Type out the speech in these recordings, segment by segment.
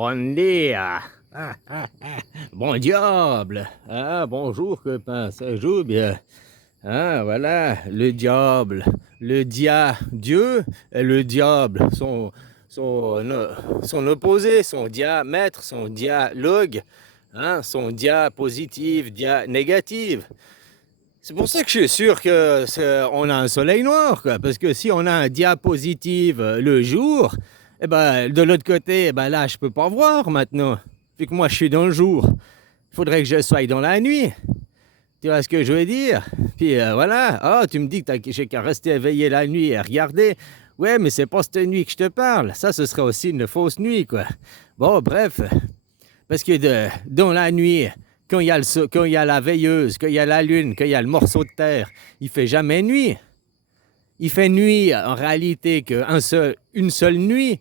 Bon dia. Bon diable. Ah, bonjour copain, ça joue bien. Ah, voilà, le diable. Dieu et le diable, son opposé, son diamètre, son dialogue, hein, son dia positif, dia négative. C'est pour ça que je suis sûr on a un soleil noir, quoi. Parce que si on a un diapositive le jour, eh ben, de l'autre côté, eh ben là, je peux pas voir maintenant. Vu que moi, je suis dans le jour. Il faudrait que je sois dans la nuit. Tu vois ce que je veux dire? Puis voilà. Oh, tu me dis que j'ai qu'à rester éveillé la nuit et regarder. Ouais, mais c'est pas cette nuit que je te parle. Ça, ce serait aussi une fausse nuit, quoi. Bon, bref. Parce que dans la nuit, quand il y a la veilleuse, quand il y a la lune, quand il y a le morceau de terre, il fait jamais nuit. Il fait nuit en réalité une seule nuit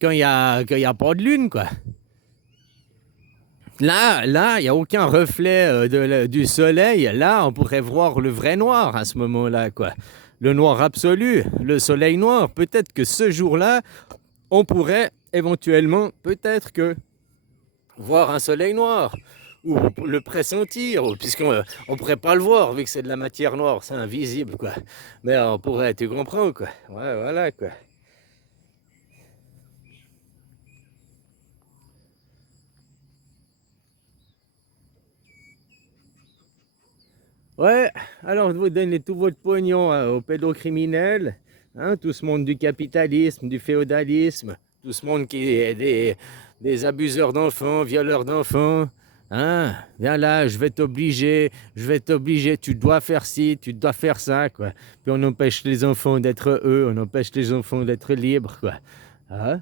quand il y a pas de lune, quoi. Là, il n'y a aucun reflet du soleil. Là, on pourrait voir le vrai noir à ce moment-là, quoi. Le noir absolu, le soleil noir. Peut-être que ce jour-là, on pourrait éventuellement, peut-être que voir un soleil noir, ou le pressentir, puisqu'on ne pourrait pas le voir, vu que c'est de la matière noire, c'est invisible, quoi. Mais on pourrait, tu comprends, quoi. Ouais, voilà, quoi. Ouais, alors vous donnez tout votre pognon aux pédocriminels, hein, tout ce monde du capitalisme, du féodalisme, tout ce monde qui est des abuseurs d'enfants, violeurs d'enfants. Hein, viens là, je vais t'obliger, tu dois faire ci, tu dois faire ça, quoi. Puis on empêche les enfants d'être eux, on empêche les enfants d'être libres, quoi. Hein?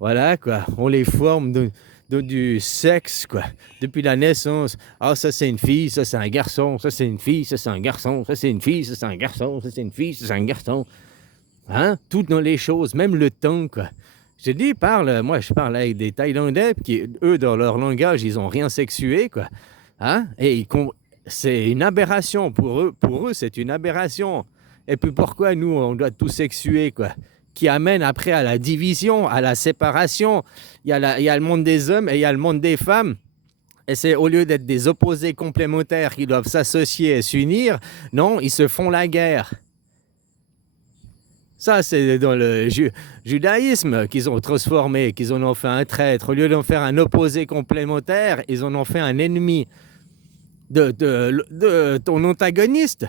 Voilà, quoi. On les forme du sexe, quoi. Depuis la naissance. Ah, ça c'est une fille, ça c'est un garçon, ça c'est une fille, ça c'est un garçon, ça c'est une fille, ça c'est un garçon, ça c'est une fille, ça c'est un garçon. Hein? Tout dans les choses, même le temps, quoi. Je te dis, moi je parle avec des Thaïlandais qui, eux, dans leur langage, ils ont rien sexué, quoi. Hein? C'est une aberration pour eux. Pour eux, c'est une aberration. Et puis pourquoi nous, on doit tout sexuer, quoi? Qui amène après à la division, à la séparation. Il y a le monde des hommes et il y a le monde des femmes. Et c'est au lieu d'être des opposés complémentaires qui doivent s'associer et s'unir, non, ils se font la guerre. Ça, c'est dans le judaïsme qu'ils ont transformé, qu'ils en ont fait un traître. Au lieu d'en faire un opposé complémentaire, ils en ont fait un ennemi de ton antagoniste.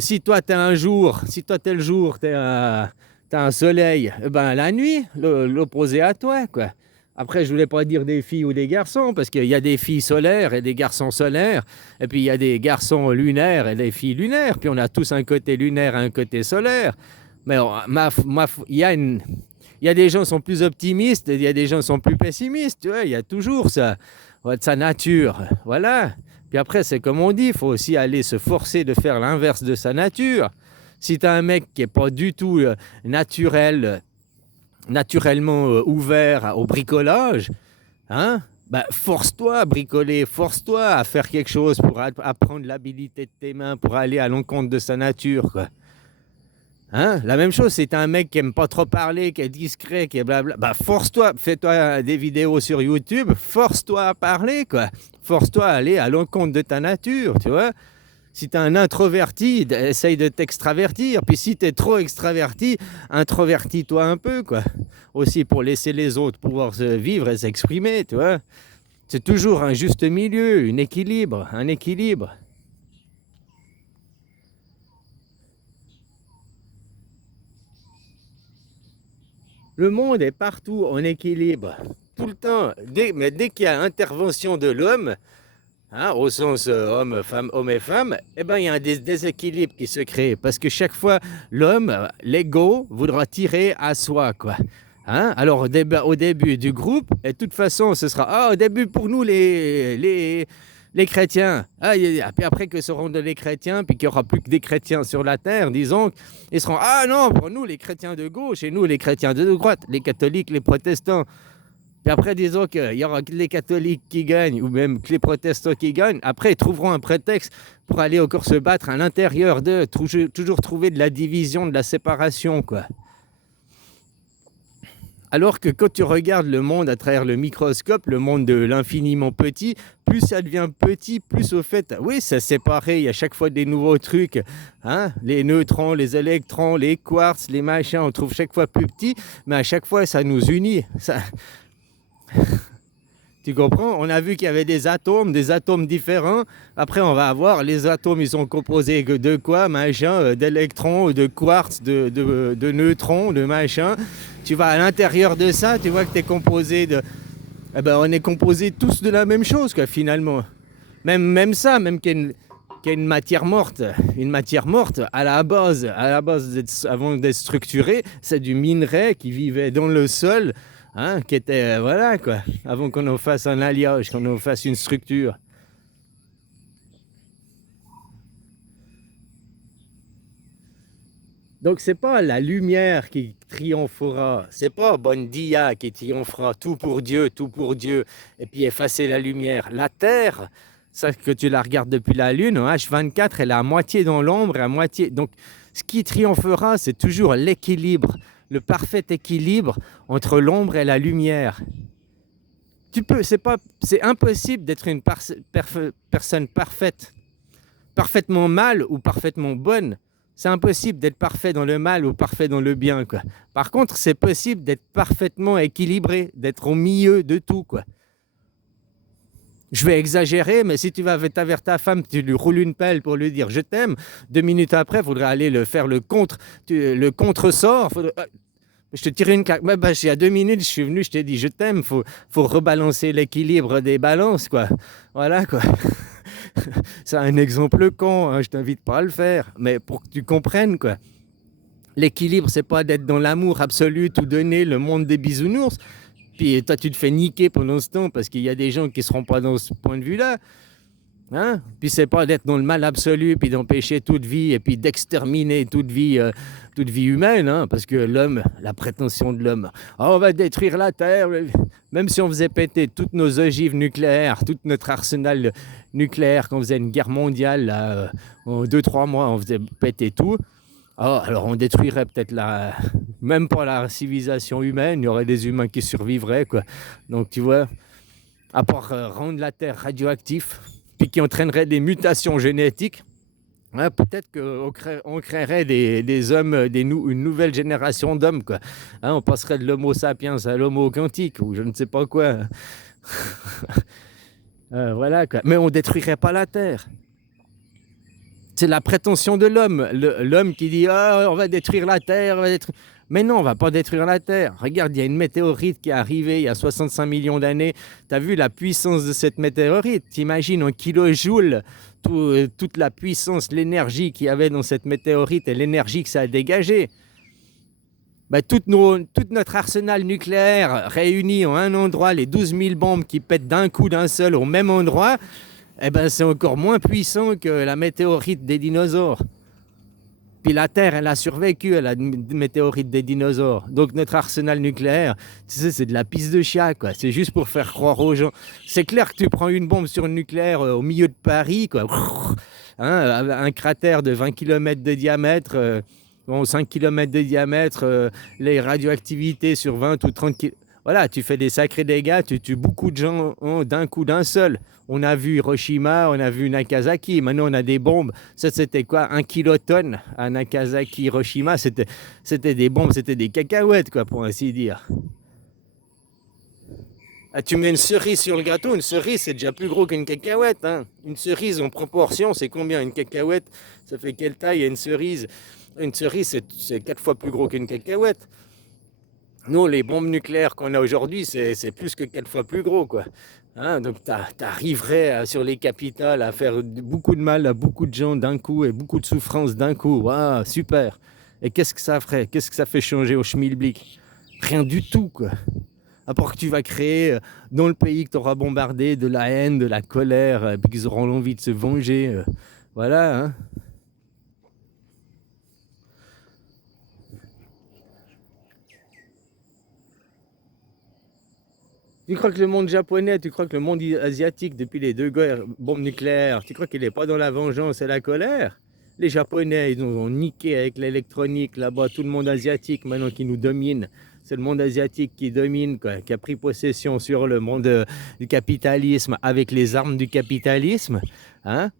Si toi, t'es un jour, si toi, t'es le jour, t'as un soleil, ben la nuit, l'opposé à toi, quoi. Après, je voulais pas dire des filles ou des garçons, parce qu'il y a des filles solaires et des garçons solaires, et puis il y a des garçons lunaires et des filles lunaires, puis on a tous un côté lunaire et un côté solaire. Mais il y a des gens qui sont plus optimistes, il y a des gens qui sont plus pessimistes, tu vois, il y a toujours ça, sa nature, voilà. Puis après, c'est comme on dit, il faut aussi aller se forcer de faire l'inverse de sa nature. Si tu as un mec qui n'est pas du tout naturellement ouvert au bricolage, hein, bah, force-toi à bricoler, force-toi à faire quelque chose pour apprendre l'habilité de tes mains, pour aller à l'encontre de sa nature, quoi. Hein? La même chose, si t'es un mec qui aime pas trop parler, qui est discret, qui est blabla, bah force-toi, fais-toi des vidéos sur YouTube, force-toi à parler, quoi. Force-toi à aller à l'encontre de ta nature, tu vois. Si t'es un introverti, essaye de t'extravertir. Puis si t'es trop extraverti, introvertis-toi un peu, quoi. Aussi pour laisser les autres pouvoir se vivre et s'exprimer, tu vois. C'est toujours un juste milieu, un équilibre. Le monde est partout en équilibre, tout le temps. Mais dès qu'il y a intervention de l'homme, hein, au sens homme et femme, eh ben, il y a un déséquilibre qui se crée. Parce que chaque fois, l'homme, l'ego, voudra tirer à soi, quoi. Hein? Alors, au début du groupe, et de toute façon, ce sera au début pour nous, les chrétiens. Ah, puis après que seront les chrétiens, puis qu'il n'y aura plus que des chrétiens sur la terre, disons, ils seront non, pour nous, les chrétiens de gauche, et nous, les chrétiens de droite, les catholiques, les protestants. Puis après, disons qu'il y aura que les catholiques qui gagnent, ou même que les protestants qui gagnent. Après, ils trouveront un prétexte pour aller encore se battre à l'intérieur d'eux, toujours trouver de la division, de la séparation, quoi. Alors que quand tu regardes le monde à travers le microscope, le monde de l'infiniment petit, plus ça devient petit, plus au fait, oui, ça séparé, il y a chaque fois des nouveaux trucs, hein, les neutrons, les électrons, les quarks, les machins, on trouve chaque fois plus petit, mais à chaque fois ça nous unit. Ça... Tu comprends? On a vu qu'il y avait des atomes différents. Après, on va avoir les atomes, ils sont composés de quoi, machin, d'électrons, de quarks, de neutrons, de machin. Tu vas à l'intérieur de ça, tu vois que tu es composé de... Eh ben, on est composé tous de la même chose, quoi, finalement. Même ça, même qu'il y a une matière morte. Une matière morte, à la base avant d'être structurée, c'est du minerai qui vivait dans le sol, hein, qui était, voilà quoi, avant qu'on en fasse un alliage, qu'on en fasse une structure. Donc c'est pas la lumière qui triomphera, c'est pas Bondia qui triomphera, tout pour Dieu, et puis effacer la lumière. La Terre, ça que tu la regardes depuis la Lune, en H24, elle est à moitié dans l'ombre, à moitié... Donc ce qui triomphera, c'est toujours l'équilibre, le parfait équilibre entre l'ombre et la lumière. C'est impossible d'être une personne parfaite, parfaitement mal ou parfaitement bonne. C'est impossible d'être parfait dans le mal ou parfait dans le bien, quoi. Par contre, c'est possible d'être parfaitement équilibré, d'être au milieu de tout, quoi. Je vais exagérer, mais si tu vas vers ta femme, tu lui roules une pelle pour lui dire « je t'aime », 2 minutes après, il faudrait aller faire le contre-sort. Je te tire une claque. Il y a 2 minutes, je suis venu, je t'ai dit « je t'aime », faut rebalancer l'équilibre des balances, quoi. Voilà, quoi. C'est un exemple con, hein, je t'invite pas à le faire, mais pour que tu comprennes, quoi. L'équilibre, c'est pas d'être dans l'amour absolu, tout donner, le monde des bisounours. Puis toi, tu te fais niquer pendant ce temps parce qu'il y a des gens qui ne seront pas dans ce point de vue-là. Hein? Puis c'est pas d'être dans le mal absolu, puis d'empêcher toute vie, et puis d'exterminer toute vie humaine, hein? Parce que l'homme, la prétention de l'homme, oh, on va détruire la Terre, même si on faisait péter toutes nos ogives nucléaires, tout notre arsenal nucléaire, quand on faisait une guerre mondiale, là, en 2-3 mois, on faisait péter tout. Oh, alors on détruirait peut-être même pas la civilisation humaine, il y aurait des humains qui survivraient, quoi. Donc tu vois, à part rendre la Terre radioactive, puis qui entraînerait des mutations génétiques, hein, peut-être qu'on créerait des hommes, une nouvelle génération d'hommes, quoi. Hein, on passerait de l'homo sapiens à l'homo quantique, ou je ne sais pas quoi. Voilà, quoi. Mais on détruirait pas la Terre. C'est la prétention de l'homme. L'homme qui dit oh, on va détruire la Terre, mais non, on va pas détruire la Terre. Regarde, il y a une météorite qui est arrivée il y a 65 millions d'années. Tu as vu la puissance de cette météorite? T'imagines en kilojoules toute la puissance, l'énergie qu'il y avait dans cette météorite et l'énergie que ça a dégagée. Ben, tout notre arsenal nucléaire réuni en un endroit, les 12 000 bombes qui pètent d'un coup d'un seul au même endroit, eh ben, c'est encore moins puissant que la météorite des dinosaures. Puis la Terre, elle a survécu à la météorite des dinosaures. Donc notre arsenal nucléaire, tu sais, c'est de la pisse de chat, quoi. C'est juste pour faire croire aux gens. C'est clair que tu prends une bombe sur le nucléaire au milieu de Paris, quoi. Hein, un cratère de 20 km de diamètre, 5 km de diamètre, les radioactivités sur 20 ou 30 km. Voilà, tu fais des sacrés dégâts, tu tues beaucoup de gens d'un coup, d'un seul. On a vu Hiroshima, on a vu Nagasaki, maintenant on a des bombes. Ça, c'était quoi? 1 kilotonne à Nagasaki, Hiroshima, c'était des bombes, c'était des cacahuètes, quoi, pour ainsi dire. Ah, tu mets une cerise sur le gâteau, une cerise, c'est déjà plus gros qu'une cacahuète. Hein. Une cerise en proportion, c'est combien? Une cacahuète, ça fait quelle taille? Une cerise, c'est 4 fois plus gros qu'une cacahuète. Nous, les bombes nucléaires qu'on a aujourd'hui, c'est plus que 4 fois plus gros, quoi. Hein, donc, tu arriverais sur les capitales à faire beaucoup de mal à beaucoup de gens d'un coup et beaucoup de souffrance d'un coup. Waouh, super. Et qu'est-ce que ça ferait? Qu'est-ce que ça fait changer au schmilblick? Rien du tout, quoi. À part que tu vas créer dans le pays que tu auras bombardé de la haine, de la colère, puis qu'ils auront envie de se venger. Voilà, hein. Tu crois que le monde japonais, tu crois que le monde asiatique, depuis les 2 guerres, bombes nucléaires, tu crois qu'il n'est pas dans la vengeance et la colère? Les Japonais, ils nous ont niqué avec l'électronique là-bas, tout le monde asiatique maintenant qui nous domine. C'est le monde asiatique qui domine, quoi, qui a pris possession sur le monde du capitalisme avec les armes du capitalisme. Hein.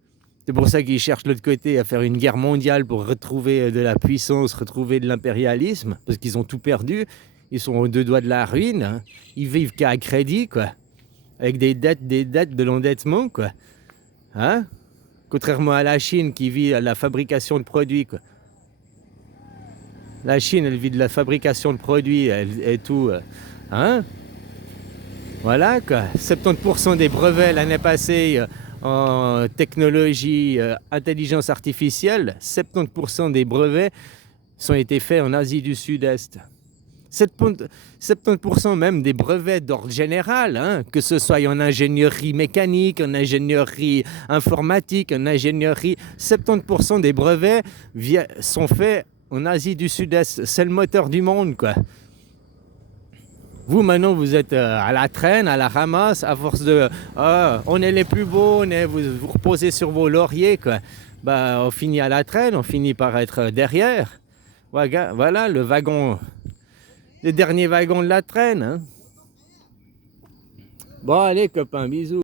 C'est pour ça qu'ils cherchent de l'autre côté à faire une guerre mondiale pour retrouver de la puissance, retrouver de l'impérialisme, parce qu'ils ont tout perdu. Ils sont aux deux doigts de la ruine. Hein. Ils vivent qu'à crédit, quoi, avec des dettes, de l'endettement, quoi. Hein. Contrairement à la Chine qui vit à la fabrication de produits, quoi. La Chine, elle vit de la fabrication de produits et tout. Hein. Voilà, quoi. 70% des brevets l'année passée en technologie, intelligence artificielle, 70% des brevets ont été faits en Asie du Sud-Est. 70% même des brevets d'ordre général, hein, que ce soit en ingénierie mécanique, en ingénierie informatique, en ingénierie, 70% des brevets sont faits en Asie du Sud-Est. C'est le moteur du monde, quoi. Vous, maintenant, vous êtes à la traîne, à la ramasse, à force de on est les plus beaux, vous reposez sur vos lauriers, quoi. Bah, on finit à la traîne, on finit par être derrière. Voilà le wagon, le dernier wagon de la traîne. Hein. Bon, allez, copains, bisous.